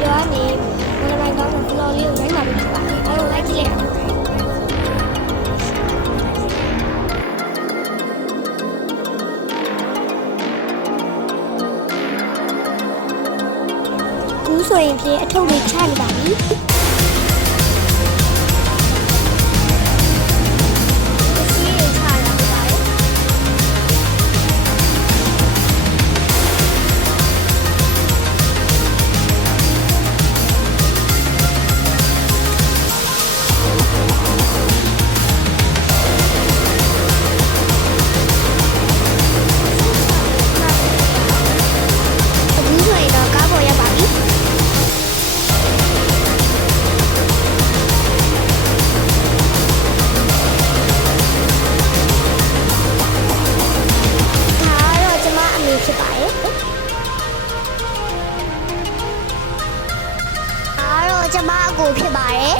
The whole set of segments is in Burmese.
ဒီယိုကနေမနက်ပိုင်းကောင်းတဲ့ floor လေးကိုရိုက်မှာဖြစ်ပါတယ်အားလုံးလိုက်ကြည့်လိုက်အောင်ကူးဆိုရင်ဖြင့်အထုပ်လေးချနေပါပြီ ကျမအကိုဖြစ်ပါတယ်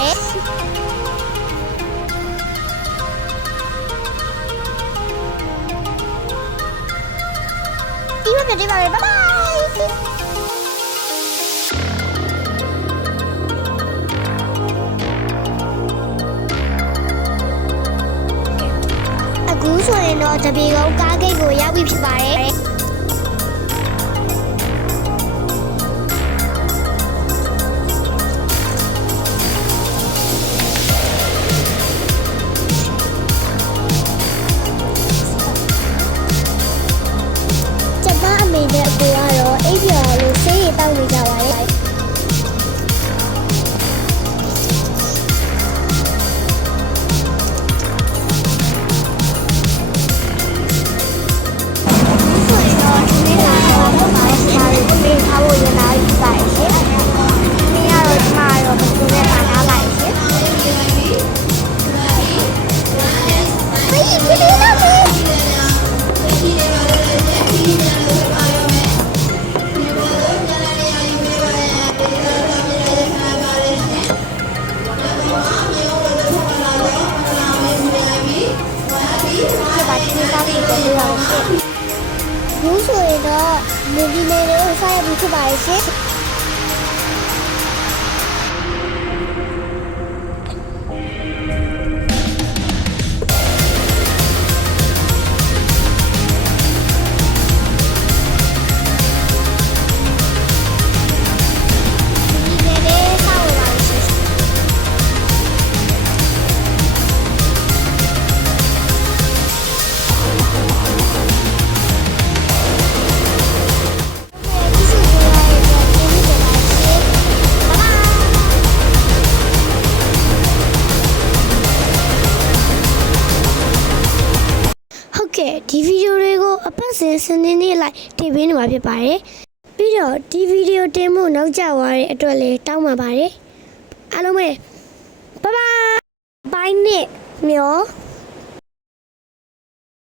ဒီမှာပြပြပါမယ်ဘိုင်ဘိုင်အခုဆိုရင်တော့တပီကုန်းကားဂိတ်ကိုရောက်ပြီဖြစ်ပါတယ် မအမေနဲ့အကိုကတော့အိပ်ပျော်လို့ဆေးရည်တောက်နေကြပါတယ် ဆိုရင်တော့မူဒီလေးလေးကိုစားရပြီးဖြစ်ပါရဲ့ရှင်။ အပတ်စဉ်စနေနေ့လိုက်တင်ပေးနေမှာဖြစ်ပါတယ်။ပြီးတော့ဒီဗီဒီယိုတင်မှုနောက်ကျသွားတဲ့အတွက်လည်းတောင်းပန်ပါတယ်။အားလုံးပဲဘိုင်ဘိုင်ဘိုင်နဲ့မျော